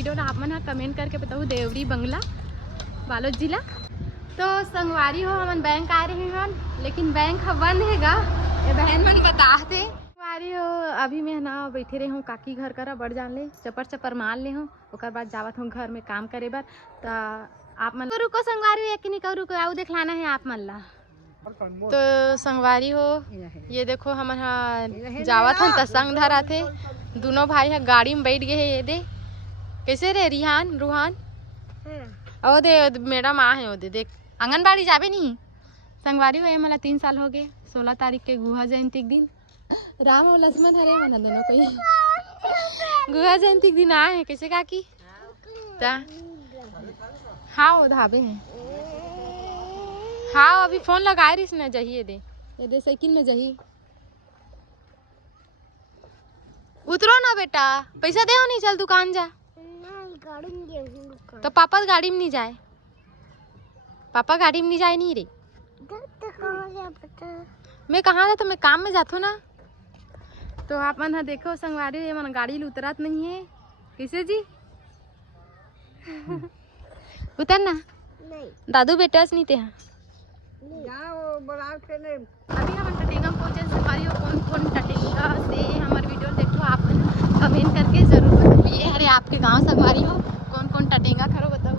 Video ला आप मन comment करके बताओ देवरी बंगला बालोद जिला। तो संगवारी हो हमन बैंक आ रहे हैं लेकिन बैंक बंद हैगा, ये बहन मन बताते। संगवारी हो अभी मैं ना बैठे रहे हूँ काकी घर करा बढ़ जान ले चपर चपर मार ले हूँ, ओकर बाद जावत हूँ घर में काम करे बर। तो आप मन रुको संगवारी हो, एक नहीं करू को आऊ दिखलाना है आप मन ला। तो संगवारी हो ये देखो हम जावत हन त संग धरा थे, दोनों भाई है गाड़ी में बैठ गए है। ये दे कैसे रे रिहान रूहान ओ दे मैडम आ है ओ दे देख आंगनबाड़ी जाबे नहीं। संगवारी हो ये मला 3 साल हो गए, 16 तारीख के गुहा जयंती के दिन राम और लक्ष्मण हरे मना दोनों कोई गुहा जयंती के दिन आए हैं। कैसे काकी हाँ वो धाबे हैं। हाँ अभी फोन लगाए रही ना जाइए दे ये दे साइकिल में जाइए। उतरो ना बेटा, पैसा दे नहीं चल दुकान जा। तो पापा गाड़ी में नहीं जाए, पापा गाड़ी में नहीं जाए नहीं रे। मैं कहाँ जाता, मैं काम में जाता हूँ ना। तो आप मन देखो संगवारी मन गाड़ी उतरत नहीं है। कैसे जी उतर ना दादू बेटा नहीं थे अभी हम टटेंगा पहुंचे। संगवारी हो कौन कौन टटेंगा से हमारे वीडियो देखो आप कमेंट करके जरूर बताइए। अरे आपके गांव संगवारी हो कौन कौन टटेंगा खरो बताओ।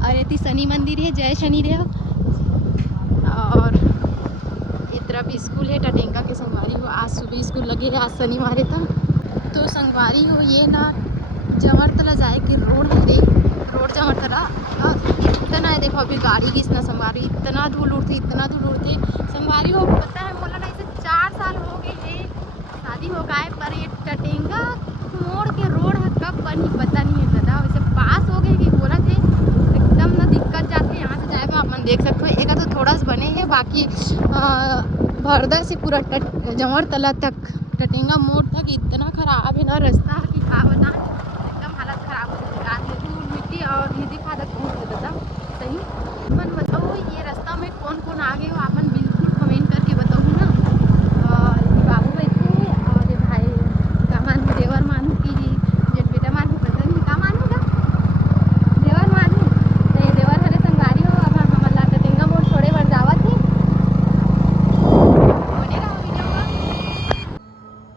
और ये शनि मंदिर है, जय शनि देव। और इस तरफ स्कूल है टटेंगा के संगवारी हो। आज सुबह स्कूल लगे है, आज शनिवार था। तो संगवारी हो ये ना जमरतला जाए कि रोड है रे, रोड जमरतला इतना है। देखो अभी गाड़ी की इतना संगवारी इतना धूल उड़ती इतना धूल उड़ती संगवारी हो। पता है मोला ना इसे 4 साल हो गए है शादी हो गए, पर ये टटेंगा मोड़ के रोड है कब बनी पता नहीं है दादा। वैसे पास हो गए कि बोला थे एकदम ना दिक्कत जाते है। यहाँ से जाए आप मन देख सकते हो। एक तो थोड़ा सा बने हैं, बाकी भरदर से पूरा जमरतला तक टटेंगा मोड़ तक इतना खराब है ना रास्ता कि खा बता एकदम हालत खराब हो जाती है। धूल मिट्टी और निधि खादक बहुत दादा सही मन बताओ। ये रास्ता में कौन कौन आगे हो आप मन बिल्कुल कमेंट करके बताओ ना। और ये बाबू बैठे हैं और ये भाई का मानू देवर मानू की जेठ बेटा मानू पता नहीं का मानूगा देवर मानू। तो ये देवर हरे संगवारी हो अब हम ला टटेंगा मोड़ थोड़े बार जावा थे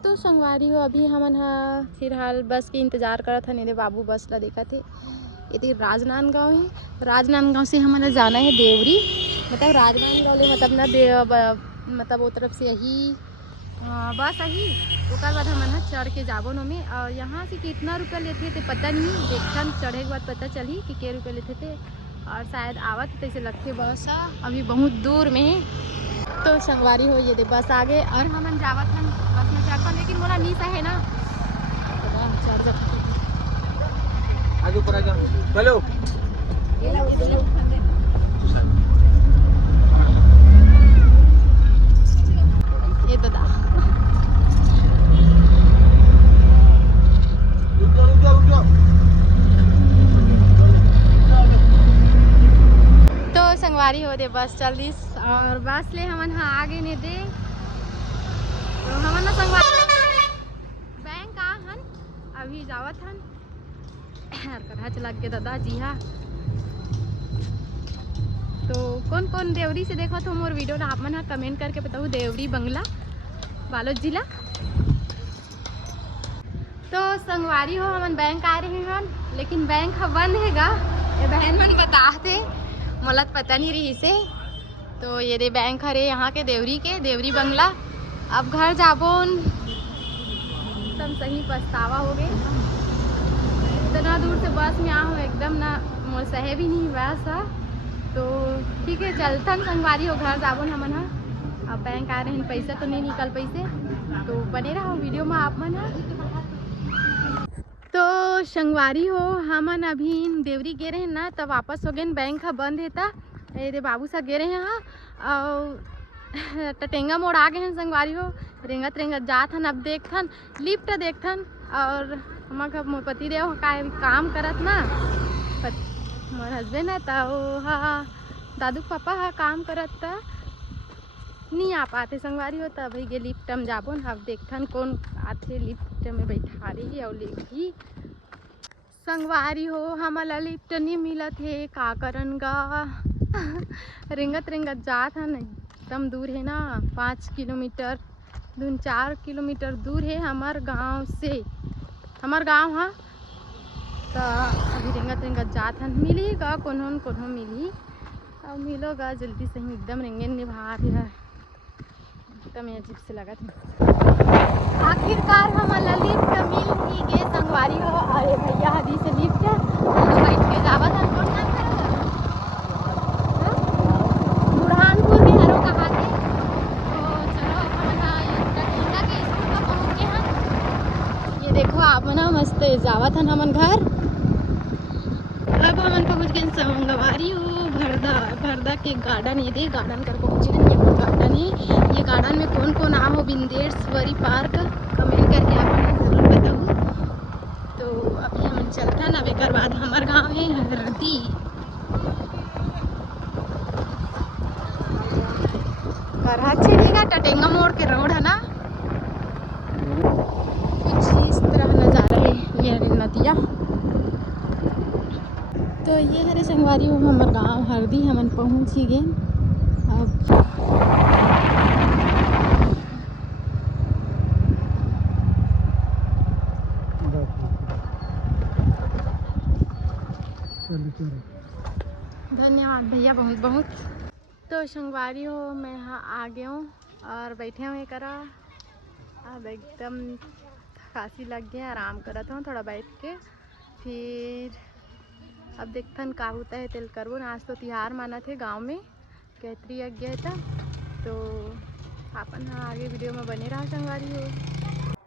तो संगवारी हो। अभी हमन फिलहाल बस के इंतजार करत हन। ये बाबू बस ला देखा थे। ये राजनांदगांव है, राजनांदगांव से हमें जाना है देवरी। मतलब राजनांदगांव ले मतलब ना मतलब वो तरफ से यही बस यही ओकर बाद हम चढ़ के जाबो नो में। और यहाँ से कितना रुपया लेते थे पता नहीं, देखा चढ़े के बाद पता चली कि क्या रुपया लेते थे। और शायद आवत तैसे लगते बस अभी बहुत दूर में है। तो संगवारी हो ये दे बस आगे और हम जावत हम बस में चढ़ता, लेकिन मोला नीचा है ना चढ़ सकते आगे ऊपर आ जा हेलो ये तो दा रुक तो संगवारी हो दे बस चल दी और बस ले हमन आगे ने दे। तो हमन ना संगवारी बैंक आ हन अभी जावत हन कढ़ा चला के दादा जी। हाँ तो कौन कौन देवरी से देखो तो मोर वीडियो आप मन कमेंट करके बताओ देवरी बंगला बालोद जिला। तो संगवारी हो हमन बैंक आ रहे हैं लेकिन बैंक बंद हैगा, ये बहन मन बताते मोला पता नहीं रही से। तो ये दे बैंक हरे यहाँ के देवरी बंगला। अब घर जाबोन एकदम सही पछतावा हो गए। इतना दूर से बस में आहूँ एकदम ना मोर सहे भी नहीं बस। तो ठीक है चलथन संगवारी हो घर जाबोन हमन अब बैंक आ रहे हैं, पैसा तो नहीं निकल पैसे। तो बने रहो वीडियो में आप मन। तो संगवारी हो हमन अभी देवरी गे रहे ना तब वापस हो गए, बैंक बंद है था। ये बाबू सा गे रहे हैं और टटेंगा मोड़ आ गए हैं संगवारी हो। रेंगत रेंगत जात हन, अब देखथन लिफ्ट देखथन। और हमारा मोर पति देव का काम करत ना मोर हस्बैंड है तो हाँ दादू पापा हा काम करत नहीं आ पाते संगवारी हो। तब भाई गे लिफ्ट में जाबो अब देखथन कौन आते लिफ्ट में बैठा रही और लेगी संगवारी हो हमला लिफ्ट नहीं मिलत है का करन गा। रेंगत रेंगत जात हन, एकदम दूर है ना, 5 किलोमीटर 4 किलोमीटर दूर है हमार गांव से। हमार गांव हाँ, तो अभी रेंगत रेंगत जात हन। मिलेगा कोन्हों कोन्हों मिली, अब मिलोगा जल्दी से ही। एकदम रेंगे निभा है, एकदम अजीब से लगा था। आखिरकार हमारा लिफ्ट मिल ही गए संगवारी हो। अरे भैया हदी से लिफ्ट बैठ के जावा था। कौन काम करेगा? बुरहानपुर में हरो कहाँ थे? तो चलो अपन टटिंगा के स्कूल पर पहुँच गए हैं। ये देखो आप ना मस्त जावा था हमन घर। अब हमन पहुँच गए संगवारी हो भरदा के गार्डन। ये दे गार्डन कर पहुँचे हैं। ये गार्डन है। ये गार्डन में कौन कौन आ हो बिंदेश्वरी पार्क कमेंट करके आप जरूर बताओ। तो अभी हम चलते हैं। अब एक बाद हमार गांव है हरदी। का टटेंगा मोड़ के रोड है ना, कुछ इस तरह नज़ारा है। ये नदिया तो ये हरे संगवारी हो हमार गांव हरदी। हमन पहुँच ही गए। अब धन्यवाद भैया बहुत बहुत। तो संगवारी हो मैं यहाँ आ गया हूँ और बैठे हुए करा। अब एकदम खांसी लग गया, आराम करत हूँ थोड़ा बैठ के। फिर अब देखथन का होता है तेल करबो। आज तो तिहार माना थे गांव में, कैतरी यज्ञ है था। तो अपन हाँ आगे वीडियो में बने रहा संगवारी हो।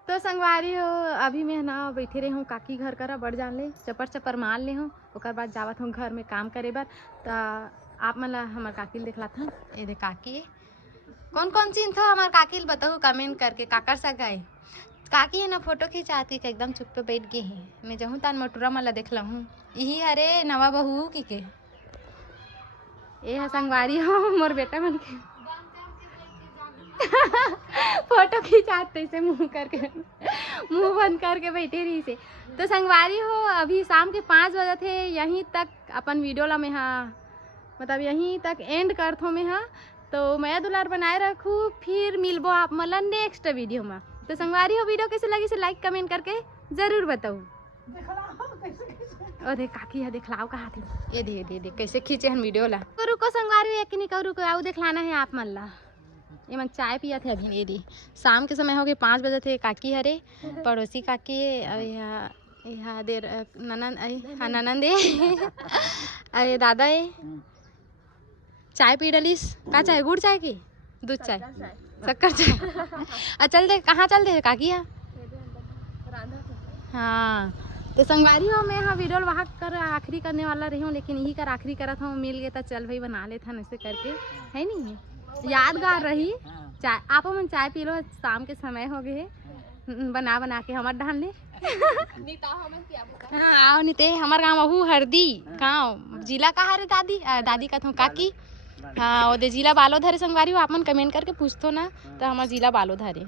तो संगवारी हो अभी मैं ना बैठे रही हूँ काकी घर करा बढ़ जान ले चपर चपर मार ले हूँ। ओकर बाद जावत हूँ घर में काम करे बर। तो आप मन हमार काकिल दिखलात हूँ। ये दे काकी कौन कौन चीज था हमार काकिल बताओ कमेंट करके। काकर सा गए काकी है ना फोटो खिंचाती के एकदम चुप पे बैठ गई है। मैं जहूँ तान मटूरा मला देख हूँ। यही हरे नवा बहू की के ये है संगवारी हो मोर बेटा मन के फोटो खिंचाते से मुंह बंद करके बैठे रही से। तो संगवारी हो अभी शाम के 5 बजे थे। यहीं तक अपन वीडियो ला मैं हाँ मतलब यहीं तक एंड कर थो मैं हाँ। तो मैं दुलार बनाए रखूँ, फिर मिलबो आप मला नेक्स्ट वीडियो में। तो संगवारी हो वीडियो कैसे लगी से लाइक कमेंट करके जरूर बताओ। ओ देख काकी है दिखलाओ कहाँ थी। ये दे कैसे खींचे हम वीडियो ला। रुको संगवारी एक नहीं करूँ आओ दिखलाना है आप मन ला। ये मन चाय पिया थे अभी। ये शाम के समय हो गए 5 बजे थे। काकी हरे पड़ोसी काकी यहाँ देर ननन ननंद अरे दादा ये चाय पी डलिस। का चाय गुड़ चाय की दूध चाय शक्कर चाय। चल दे कहाँ चल दे काकी यहाँ। हाँ तो संगवारी हो मैं हाँ वीडियो वहाँ कर आखिरी करने वाला रही हूँ, लेकिन यही कर आखिरी करत हूँ। मिल गया तो चल भाई बना लेता हन ऐसे करके है नहीं यादगार रही। चाय आप मन चाय पी लो, शाम के समय हो गए बना के हमार ढाल ले। हाँ आओ नीते हमार गाँव अहू हरदी गाँव जिला कहाँ रे दादी दादी का काकी। हाँ वो दे जिला बालोद हरे संगवारी हो। आप मन कमेंट करके पूछतो ना तो हमार जिला बालोद हरे।